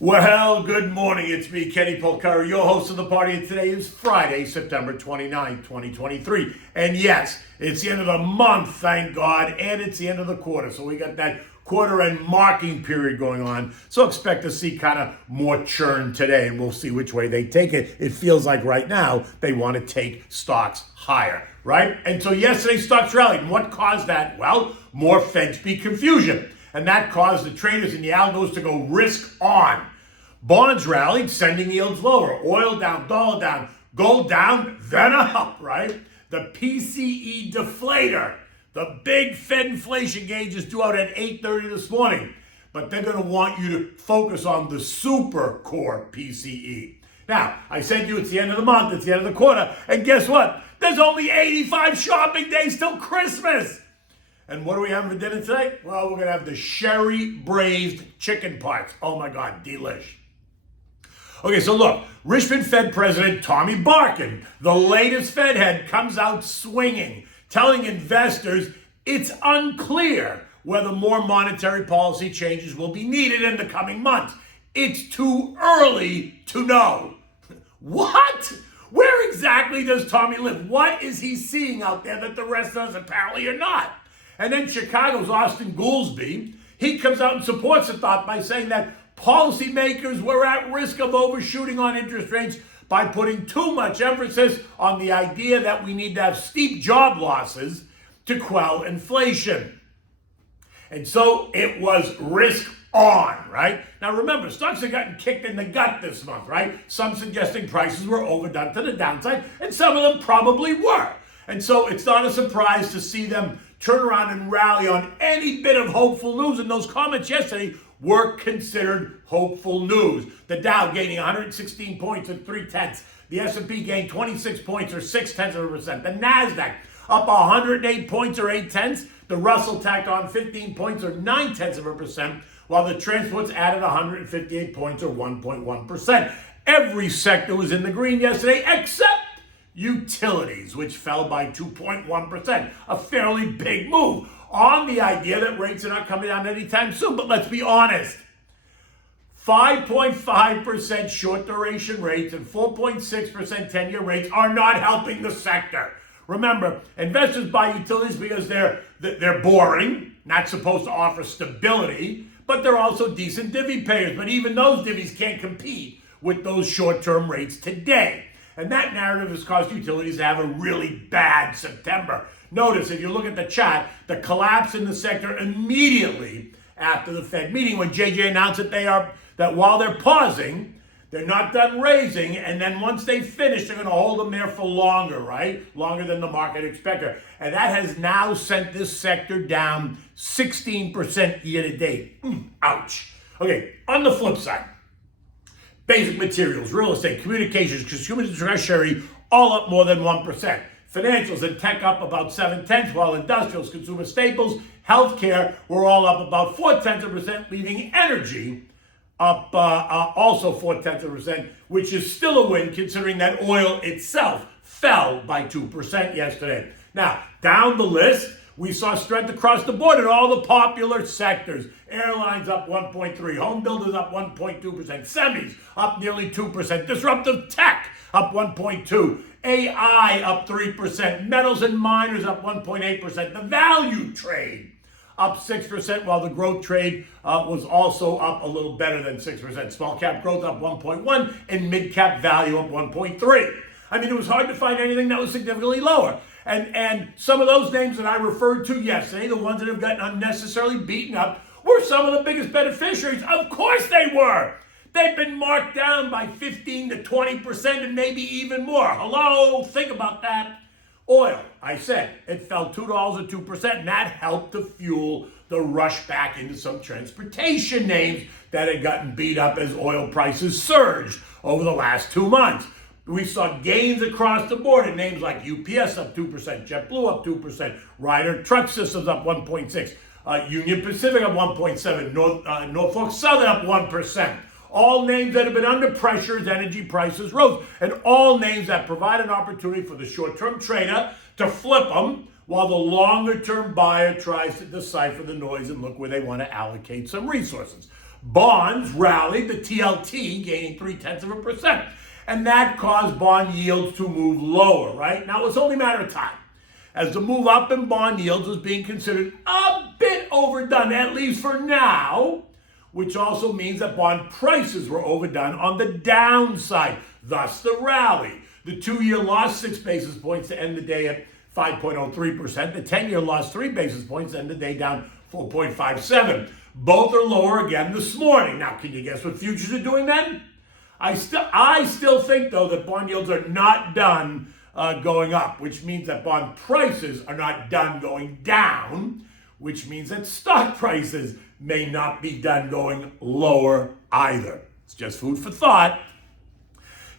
Well, good morning. It's me, Kenny Polcari, your host of the party, and today is Friday, September 29th, 2023. And yes, it's the end of the month, thank God, and it's the end of the quarter. So we got that quarter end marking period going on. So expect to see kind of more churn today, and we'll see which way they take it. It feels like right now they want to take stocks higher, right? And so yesterday stocks rallied. And what caused that? Well, more Fed speak confusion. And that caused the traders in the algos to go risk on. Bonds rallied, sending yields lower. Oil down, dollar down, gold down, then up, right? The PCE deflator, the big Fed inflation gauge is due out at 8:30 this morning. But they're going to want you to focus on the super core PCE. Now, I said to you it's the end of the month, it's the end of the quarter, and guess what? There's only 85 shopping days till Christmas. And what are we having for dinner today? Well, we're going to have the sherry braised chicken parts. Oh my God, delish. Okay, so look, Richmond Fed President Tommy Barkin, the latest Fed head, comes out swinging, telling investors it's unclear whether more monetary policy changes will be needed in the coming months. It's too early to know. What? Where exactly does Tommy live? What is he seeing out there that the rest of us apparently are not? And then Chicago's Austin Goolsbee, he comes out and supports the thought by saying that policymakers were at risk of overshooting on interest rates by putting too much emphasis on the idea that we need to have steep job losses to quell inflation. And so it was risk on, right? Now remember, stocks have gotten kicked in the gut this month, right? Some suggesting prices were overdone to the downside, and some of them probably were. And so it's not a surprise to see them turn around and rally on any bit of hopeful news. And those comments yesterday were considered hopeful news. The Dow gaining 116 points at 0.3. The S&P gained 26 points or 0.6%. The NASDAQ up 108 points or 0.8. The Russell tacked on 15 points or 0.9%, while the transports added 158 points or 1.1%. Every sector was in the green yesterday except utilities, which fell by 2.1%, a fairly big move on the idea that rates are not coming down anytime soon. But let's be honest, 5.5% short duration rates and 4.6% 10-year rates are not helping the sector. Remember, investors buy utilities because they're boring, not supposed to offer stability, but they're also decent divvy payers. But even those divvies can't compete with those short-term rates today. And that narrative has caused utilities to have a really bad September. Notice, if you look at the chart, the collapse in the sector immediately after the Fed meeting when JJ announced that while they're pausing, they're not done raising, and then once they finish, they're going to hold them there for longer, right? Longer than the market expected. And that has now sent this sector down 16% year to date. Ouch. Okay, on the flip side, basic materials, real estate, communications, consumer discretionary, all up more than 1%. Financials and tech up about 0.7, while industrials, consumer staples, healthcare were all up about 0.4%, leaving energy up also 0.4%, which is still a win considering that oil itself fell by 2% yesterday. Now, down the list, we saw strength across the board in all the popular sectors. Airlines up 1.3%, home builders up 1.2%, semis up nearly 2%, disruptive tech up 1.2%, AI up 3%, metals and miners up 1.8%, the value trade up 6%, while the growth trade was also up a little better than 6%. Small cap growth up 1.1% and mid cap value up 1.3%. I mean, it was hard to find anything that was significantly lower. And some of those names that I referred to yesterday, the ones that have gotten unnecessarily beaten up, were some of the biggest beneficiaries. Of course they were. They've been marked down by 15 to 20% and maybe even more. Hello, think about that. Oil, I said, it fell $2 or 2%, and that helped to fuel the rush back into some transportation names that had gotten beat up as oil prices surged over the last 2 months. We saw gains across the board in names like UPS up 2%, JetBlue up 2%, Ryder Truck Systems up 1.6%, Union Pacific up 1.7%, Norfolk Southern up 1%. All names that have been under pressure as energy prices rose, and all names that provide an opportunity for the short-term trader to flip them while the longer-term buyer tries to decipher the noise and look where they want to allocate some resources. Bonds rallied, the TLT gaining 0.3%. And that caused bond yields to move lower, right? Now, it's only a matter of time, as the move up in bond yields was being considered a bit overdone, at least for now, which also means that bond prices were overdone on the downside, thus the rally. The 2-year lost 6 basis points to end the day at 5.03%. The 10-year lost 3 basis points to end the day down 4.57. Both are lower again this morning. Now, can you guess what futures are doing then? I still think, though, that bond yields are not done going up, which means that bond prices are not done going down, which means that stock prices may not be done going lower either. It's just food for thought.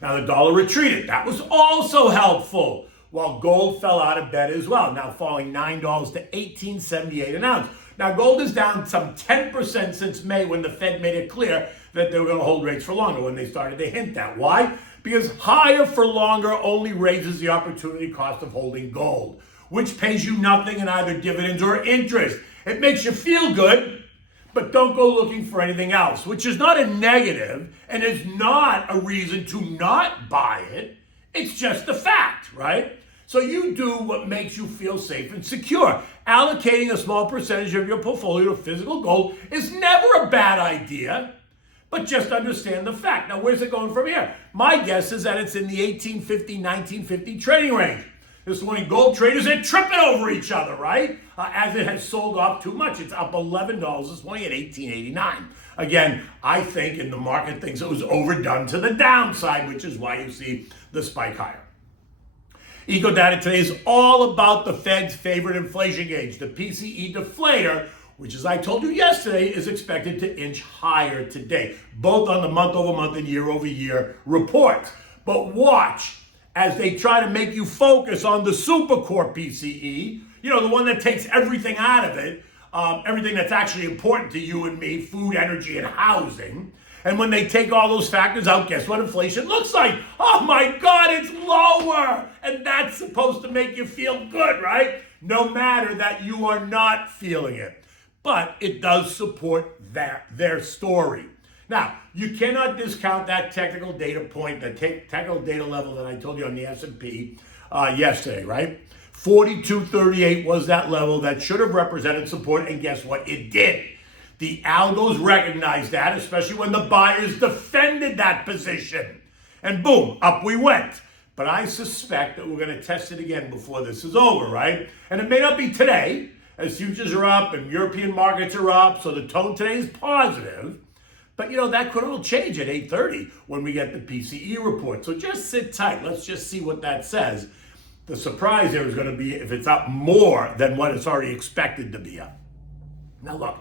Now, the dollar retreated. That was also helpful, while gold fell out of bed as well, now falling $9 to $18.78 an ounce. Now, gold is down some 10% since May, when the Fed made it clear that they were going to hold rates for longer, when they started to hint that. Why? Because higher for longer only raises the opportunity cost of holding gold, which pays you nothing in either dividends or interest. It makes you feel good, but don't go looking for anything else, which is not a negative and is not a reason to not buy it. It's just a fact, right? So you do what makes you feel safe and secure. Allocating a small percentage of your portfolio to physical gold is never a bad idea, but just understand the fact. Now, where's it going from here? My guess is that it's in the 1850, 1950 trading range. This morning, gold traders are tripping over each other, right? As it has sold off too much. It's up $11 this morning at $18.89. Again, I think, and the market thinks it was overdone to the downside, which is why you see the spike higher. Eco data today is all about the Fed's favorite inflation gauge, the PCE deflator, which, as I told you yesterday, is expected to inch higher today, both on the month-over-month and year-over-year reports. But watch as they try to make you focus on the supercore PCE, the one that takes everything out of it, everything that's actually important to you and me, food, energy, and housing. And when they take all those factors out, guess what inflation looks like? Oh my God, it's lower! And that's supposed to make you feel good, right? No matter that you are not feeling it. But it does support their story. Now, you cannot discount that technical data point, that technical data level that I told you on the S&P yesterday, right? 42.38 was that level that should have represented support, and guess what? It did. The algos recognized that, especially when the buyers defended that position. And boom, up we went. But I suspect that we're going to test it again before this is over, right? And it may not be today, as futures are up and European markets are up, so the tone today is positive. But, that could all change at 8:30 when we get the PCE report. So just sit tight. Let's just see what that says. The surprise there is going to be if it's up more than what it's already expected to be up. Now, look.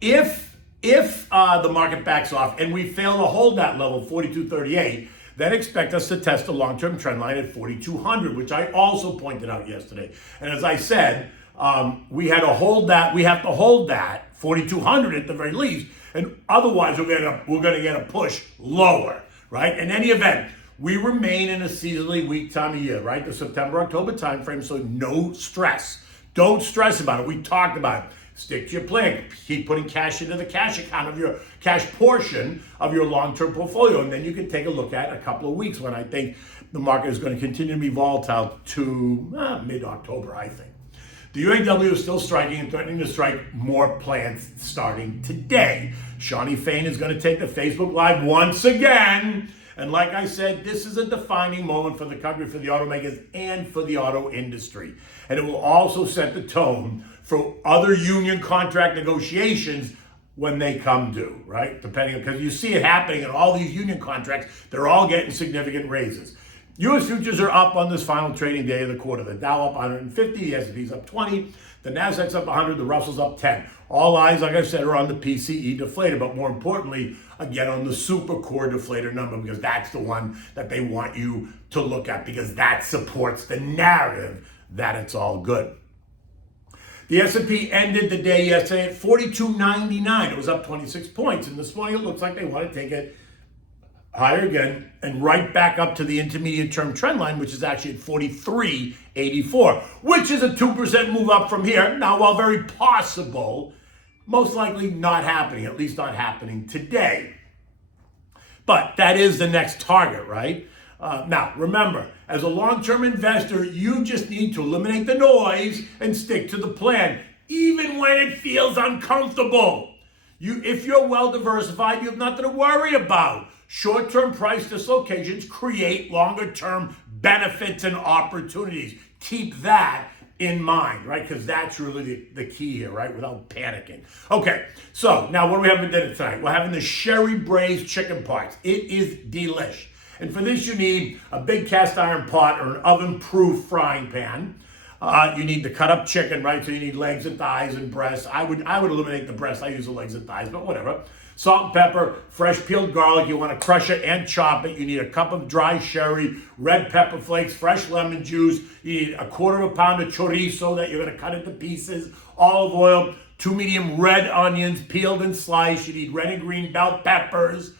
If the market backs off and we fail to hold that level, 42.38, then expect us to test the long-term trend line at 4,200, which I also pointed out yesterday. And as I said, we have to hold that 4,200 at the very least, and otherwise we're going to get a push lower, right? In any event, we remain in a seasonally weak time of year, right? The September-October timeframe, so no stress. Don't stress about it. We talked about it. Stick to your plan. Keep putting cash into the cash account of your cash portion of your long-term portfolio. And then you can take a look at a couple of weeks when I think the market is going to continue to be volatile to mid-October, I think. The UAW is still striking and threatening to strike more plants starting today. Shawnee Fain is going to take the Facebook Live once again. And like I said, this is a defining moment for the country, for the automakers, and for the auto industry. And it will also set the tone for other union contract negotiations when they come due, right? Because you see it happening in all these union contracts, they're all getting significant raises. U.S. futures are up on this final trading day of the quarter. The Dow up 150, the S&P's up 20, the Nasdaq's up 100, the Russell's up 10. All eyes, like I said, are on the PCE deflator, but more importantly, again, on the super core deflator number, because that's the one that they want you to look at, because that supports the narrative that it's all good. The S&P ended the day yesterday at 42.99. It was up 26 points. And this morning it looks like they want to take it higher again and right back up to the intermediate term trend line, which is actually at 43.84, which is a 2% move up from here. Now, while very possible, Most likely not happening, at least not happening today. But that is the next target, right? Now, remember, as a long-term investor, you just need to eliminate the noise and stick to the plan, even when it feels uncomfortable. If you're well diversified, you have nothing to worry about. Short-term price dislocations create longer-term benefits and opportunities. Keep that in mind, right? Because that's really the key here, right? Without panicking. Okay, so now what do we have for dinner tonight? We're having the sherry braised chicken parts. It is delish. And for this, you need a big cast iron pot or an oven-proof frying pan. You need the cut up chicken, right? So you need legs and thighs and breasts. I would eliminate the breasts. I use the legs and thighs, but whatever. Salt and pepper, fresh peeled garlic. You want to crush it and chop it. You need a cup of dry sherry, red pepper flakes, fresh lemon juice. You need a quarter of a pound of chorizo that you're going to cut into pieces, olive oil, 2 medium red onions peeled and sliced. You need red and green bell peppers,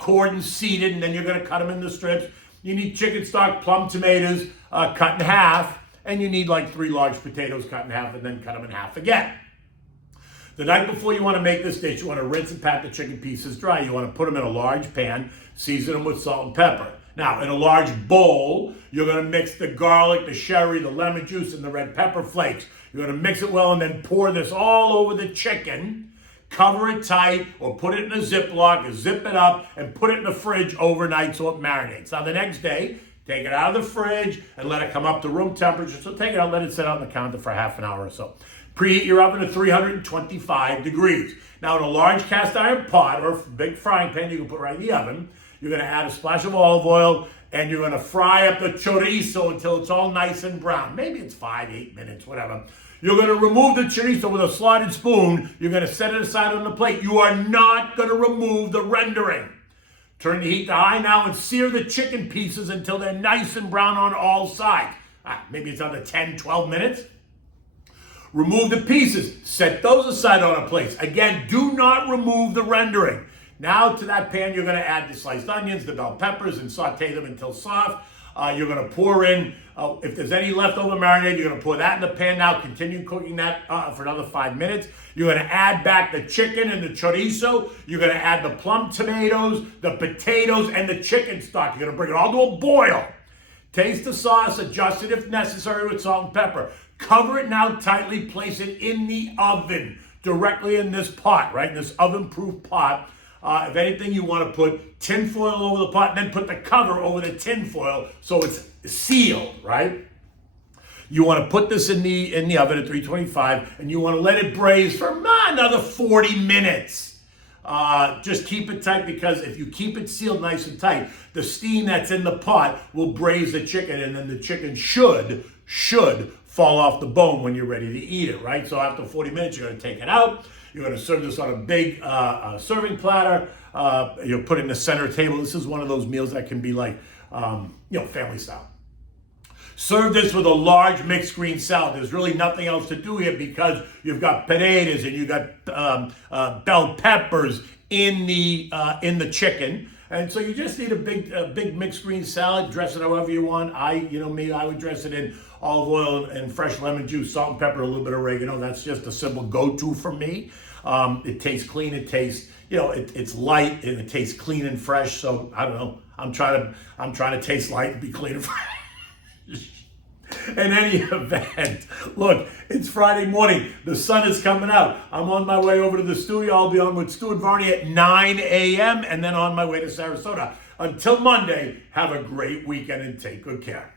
cored and seeded, and then you're going to cut them into strips. You need chicken stock, plum tomatoes cut in half, and you need like 3 large potatoes cut in half and then cut them in half again. The night before you want to make this dish, you want to rinse and pat the chicken pieces dry. You want to put them in a large pan, season them with salt and pepper. Now, in a large bowl, you're going to mix the garlic, the sherry, the lemon juice, and the red pepper flakes. You're going to mix it well and then pour this all over the chicken. Cover it tight or put it in a Ziploc, zip it up, and put it in the fridge overnight so it marinates. Now, the next day, take it out of the fridge and let it come up to room temperature. So take it out, let it sit out on the counter for half an hour or so. Preheat your oven to 325 degrees. Now, in a large cast iron pot or big frying pan you can put right in the oven, you're going to add a splash of olive oil and you're going to fry up the chorizo until it's all nice and brown. Maybe it's 5-8 minutes, whatever. You're going to remove the chorizo with a slotted spoon. You're going to set it aside on the plate. You are not going to remove the rendering. Turn the heat to high now and sear the chicken pieces until they're nice and brown on all sides. Maybe it's under 10, 12 minutes. Remove the pieces. Set those aside on a plate. Again, do not remove the rendering. Now to that pan, you're going to add the sliced onions, the bell peppers, and saute them until soft. You're going to pour in, if there's any leftover marinade, you're going to pour that in the pan now. Continue cooking that for another 5 minutes. You're going to add back the chicken and the chorizo. You're going to add the plum tomatoes, the potatoes, and the chicken stock. You're going to bring it all to a boil. Taste the sauce, adjust it if necessary with salt and pepper. Cover it now tightly, place it in the oven, directly in this pot, right? In this oven-proof pot. If anything, you want to put tin foil over the pot, and then put the cover over the tin foil so it's sealed, right? You want to put this in the oven at 325, and you want to let it braise for another 40 minutes. Just keep it tight, because if you keep it sealed nice and tight, the steam that's in the pot will braise the chicken, and then the chicken should fall off the bone when you're ready to eat it, right? So after 40 minutes, you're going to take it out. You're going to serve this on a big serving platter. You'll put it in the center table. This is one of those meals that can be like, family style. Serve this with a large mixed green salad. There's really nothing else to do here because you've got potatoes and you've got bell peppers in the chicken. And so you just need a big mixed green salad. Dress it however you want. I would dress it in olive oil and fresh lemon juice, salt and pepper, a little bit of oregano. That's just a simple go-to for me. It tastes clean. It tastes, it's light and it tastes clean and fresh. So I don't know. I'm trying to taste light and be clean and fresh. In any event, look, it's Friday morning. The sun is coming out. I'm on my way over to the studio. I'll be on with Stu and Varney at 9 a.m. and then on my way to Sarasota. Until Monday, have a great weekend and take good care.